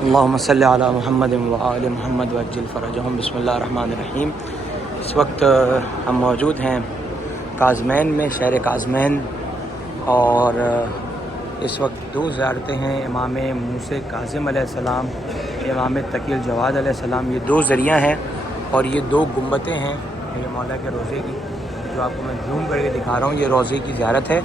اللہم صلی علی محمد و آل محمد وعجل فرجہم۔ بسم اللہ الرحمن الرحیم۔ اس وقت ہم موجود ہیں کاظمین میں، شہر کاظمین، اور اس وقت دو زیارتیں ہیں، امام موسی کاظم علیہ السلام، امام تقی الجواد علیہ السلام۔ یہ دو ذریعہ ہیں اور یہ دو گنبدیں ہیں میرے مولا کے روضے کی، جو آپ کو میں زوم کر کے دکھا رہا ہوں۔ یہ روضے کی زیارت ہے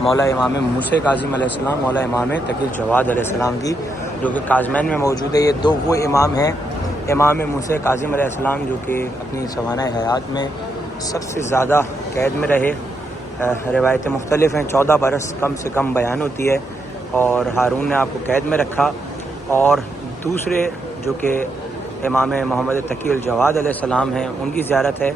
مولا امام موسی کاظم علیہ السلام، مولا امام تقی الجواد علیہ السلام کی، جو کہ کاظمین میں موجود ہے۔ یہ دو وہ امام ہیں، امام موسی کاظم علیہ السلام جو کہ اپنی سوانح حیات میں سب سے زیادہ قید میں رہے۔ روایتیں مختلف ہیں، 14 برس کم سے کم بیان ہوتی ہے، اور ہارون نے آپ کو قید میں رکھا۔ اور دوسرے جو کہ امام محمد تقی الجواد علیہ السلام ہیں، ان کی زیارت ہے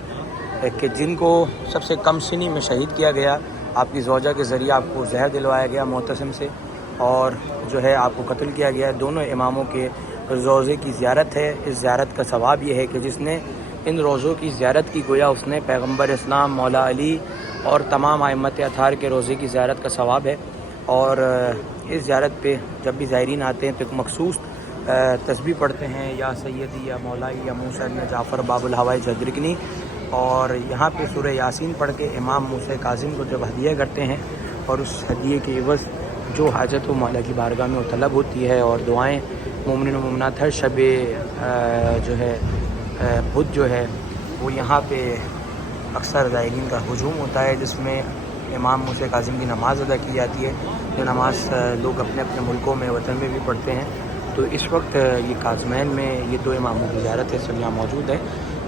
کہ جن کو سب سے کم سنی میں شہید کیا گیا، آپ کی زوجہ کے ذریعے آپ کو زہر دلوایا گیا معتصم سے، اور جو ہے آپ کو قتل کیا گیا ہے۔ دونوں اماموں کے روضے کی زیارت ہے۔ اس زیارت کا ثواب یہ ہے کہ جس نے ان روضوں کی زیارت کی، گویا اس نے پیغمبر اسلام مولا علی اور تمام ائمۃ اطہار کے روضے کی زیارت کا ثواب ہے۔ اور اس زیارت پہ جب بھی زائرین آتے ہیں تو ایک مخصوص تسبیح پڑھتے ہیں، یا سیدی یا مولائی یا موسیٰ بن جعفر باب الحوائج ادرکنی، اور یہاں پہ سورہ یاسین پڑھ کے امام موسی کاظم کو جب ہدیہ کرتے ہیں، اور اس ہدیے کے عوض جو حاجت و مولا کی بارگاہ میں وہ طلب ہوتی ہے، اور دعائیں مومنین و مومنات ہر شب جو ہے بدھ جو ہے وہ یہاں پہ اکثر زائرین کا ہجوم ہوتا ہے، جس میں امام موسی کاظم کی نماز ادا کی جاتی ہے، جو نماز لوگ اپنے اپنے ملکوں میں وطن میں بھی پڑھتے ہیں۔ تو اس وقت یہ کاظمین میں یہ دو اماموں کی زیارت ہے، سب یہاں موجود ہے۔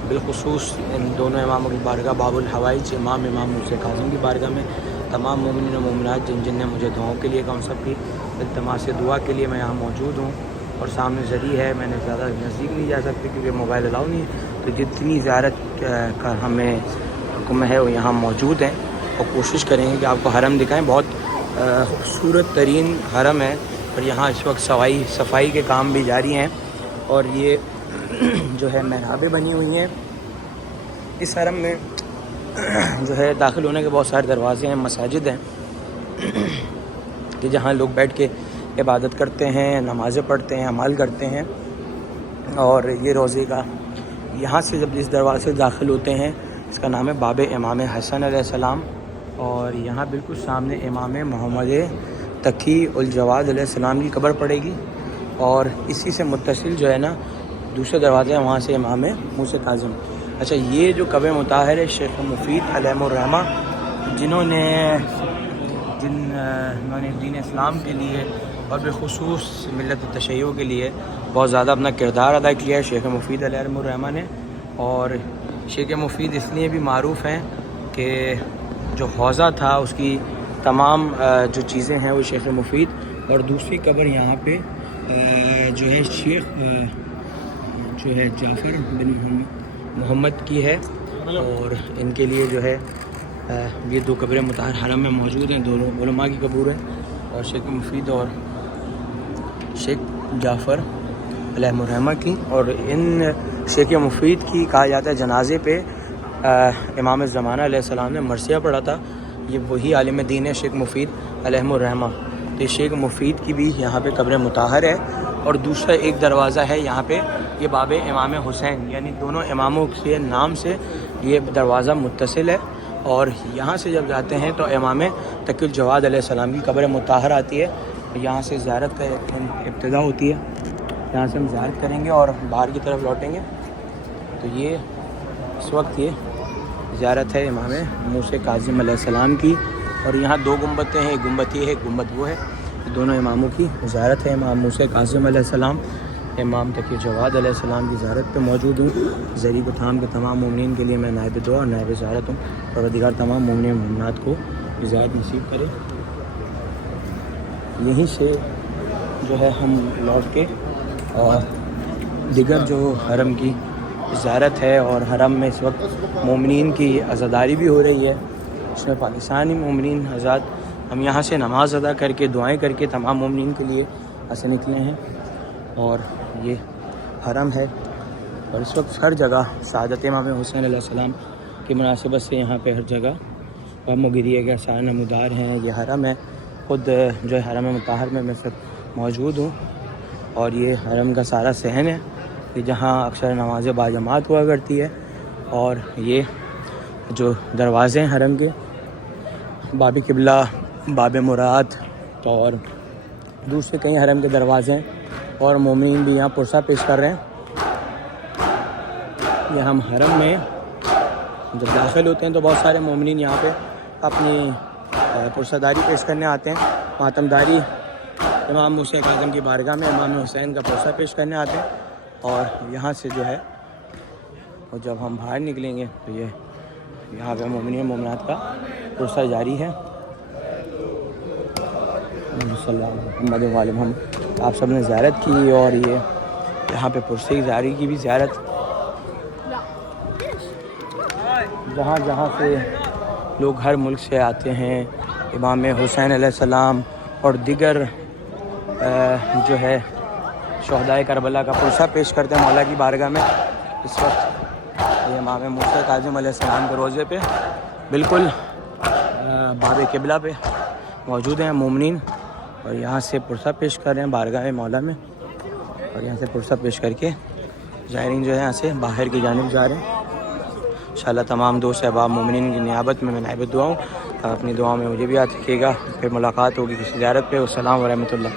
بالخصوص ان دونوں اماموں کی بارگاہ باب الحوائج امام موسی کاظم کی بارگاہ میں تمام مومنین و مومنات جن نے مجھے دعاؤں کے لیے کہا، ان سب کی التماس دعا کے لیے میں یہاں موجود ہوں۔ اور سامنے ذریعہ ہے، میں نے زیادہ نزدیک نہیں جا سکتے کیونکہ موبائل الاؤ نہیں ہے، تو جتنی زیارت کا ہمیں حکم ہے وہ یہاں موجود ہیں، اور کوشش کریں گے کہ آپ کو حرم دکھائیں۔ بہت خوبصورت ترین حرم ہے، اور یہاں اس وقت صفائی کے کام بھی جاری ہیں، اور یہ جو ہے محرابیں بنی ہوئی ہیں۔ اس حرم میں جو ہے داخل ہونے کے بہت سارے دروازے ہیں، مساجد ہیں کہ جہاں لوگ بیٹھ کے عبادت کرتے ہیں، نمازیں پڑھتے ہیں، عمل کرتے ہیں۔ اور یہ روضے کا یہاں سے جب اس دروازے سے داخل ہوتے ہیں، اس کا نام ہے باب امام حسن علیہ السلام، اور یہاں بالکل سامنے امام محمد تقی الجواد علیہ السلام کی قبر پڑے گی، اور اسی سے متصل جو ہے نا دوسرے دروازے ہیں، وہاں سے امام موسی کاظم۔ اچھا، یہ جو قبر مطہر ہے شیخ مفید علیہ الرحمہ، جنہوں نے دین اسلام کے لیے اور بالخصوص ملت تشیع کے لیے بہت زیادہ اپنا کردار ادا کیا ہے، شیخ مفید علیہ الرحمہ نے۔ اور شیخ مفید اس لیے بھی معروف ہیں کہ جو حوضہ تھا اس کی تمام جو چیزیں ہیں وہ شیخ مفید، اور دوسری قبر یہاں پہ جو ہے شیخ جو ہے جعفر بن محمد کی ہے، اور ان کے لیے جو ہے یہ دو قبریں مطہر حرم میں موجود ہیں، دونوں علماء کی قبور ہیں، اور شیخ مفید اور شیخ جعفر علیہ الرحمہ کی۔ اور ان شیخ مفید کی کہا جاتا ہے جنازے پہ امام زمانہ علیہ السلام نے مرثیہ پڑھا تھا۔ یہ وہی عالم دین ہے شیخ مفید علیہ الرحمہ۔ تو شیخ مفید کی بھی یہاں پہ قبر مطہر ہے، اور دوسرا ایک دروازہ ہے یہاں پہ، یہ باب امام حسین، یعنی دونوں اماموں کے نام سے یہ دروازہ متصل ہے۔ اور یہاں سے جب جاتے ہیں تو امام تقی الجواد علیہ السلام کی قبر مطہر آتی ہے، یہاں سے زیارت کا ابتدا ہوتی ہے، یہاں سے ہم زیارت کریں گے اور باہر کی طرف لوٹیں گے۔ تو یہ اس وقت یہ زیارت ہے امام موسی کاظم علیہ السلام کی، اور یہاں دو گنبدیں ہیں، ایک گنبد یہ ہے، ایک گنبد وہ ہے، دونوں اماموں کی زیارت ہے۔ امام موسی کاظم علیہ السلام، امام تقی الجواد علیہ السلام کی زیارت پہ موجود ہوں۔ ذریعہ کو تھام کے تمام مومنین کے لیے میں نائب دعا اور نائب زیارت ہوں، پروردگار تمام مومنین مومنات کو زیارت نصیب کرے۔ یہیں سے جو ہے ہم لوٹ کے اور دیگر جو حرم کی زیارت ہے، اور حرم میں اس وقت مومنین کی عزاداری بھی ہو رہی ہے، اس میں پاکستانی مومنین حضرات ہم یہاں سے نماز ادا کر کے دعائیں کر کے تمام مومنین کے لیے ایسے نکلے ہیں، اور یہ حرم ہے۔ اور اس وقت ہر جگہ سعادت امام حسین علیہ السلام کی مناسبت سے یہاں پہ ہر جگہ غم و گریے کے سارے نمودار ہیں۔ یہ حرم ہے، خود جو ہے حرم مطہر میں سب موجود ہوں، اور یہ حرم کا سارا صحن ہے کہ جہاں اکثر نماز باجماعت ہوا کرتی ہے. اور یہ جو دروازے ہیں حرم کے، باب قبلہ، باب مراد اور دوسرے کئی حرم کے دروازے ہیں، اور مومنین بھی یہاں پرسہ پیش کر رہے ہیں. یہ ہم حرم میں جب داخل ہوتے ہیں تو بہت سارے مومنین یہاں پہ اپنی پرسہ داری پیش کرنے آتے ہیں. ماتم داری امام موسیٰ کاظم کی بارگاہ میں امام حسین کا پرسہ پیش کرنے آتے ہیں. اور یہاں سے جو ہے، اور جب ہم باہر نکلیں گے تو یہ یہاں پہ مومنین مومنات کا پرسہ جاری ہے. صلی اللہ محمد وعلی محمد. آپ سب نے زیارت کی، اور یہ یہاں پہ پرسہ جاری کی بھی زیارت، جہاں جہاں سے لوگ ہر ملک سے آتے ہیں امام حسین علیہ السلام اور دیگر جو ہے شہدائے کربلا کا پرسہ پیش کرتے ہیں مولا کی بارگاہ میں. اس وقت یہ امام موسیٰ کاظم علیہ السلام کے روضے پہ بالکل باب قبلہ پہ موجود ہیں مومنین، اور یہاں سے پرسہ پیش کر رہے ہیں بارگاہ مولا میں. اور یہاں سے پرسہ پیش کر کے زائرین جو ہے یہاں سے باہر کی جانب جا رہے ہیں. انشاءاللہ تمام دوست احباب مومنین کی نیابت میں نائب دعا ہوں. اپنی دعاؤں میں مجھے بھی یاد رکھیے گا. پھر ملاقات ہوگی کسی زیارت پہ. والسلام ورحمۃ اللہ.